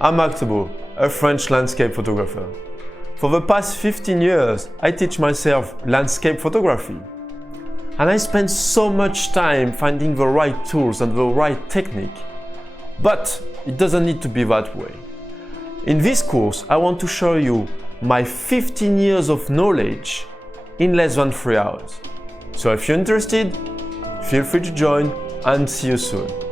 I'm Thebault, a French landscape photographer. For the past 15 years, I teach myself landscape photography. And I spend so much time finding the right tools and the right technique. But it doesn't need to be that way. In this course, I want to show you my 15 years of knowledge in less than 3 hours. So if you're interested, feel free to join and see you soon.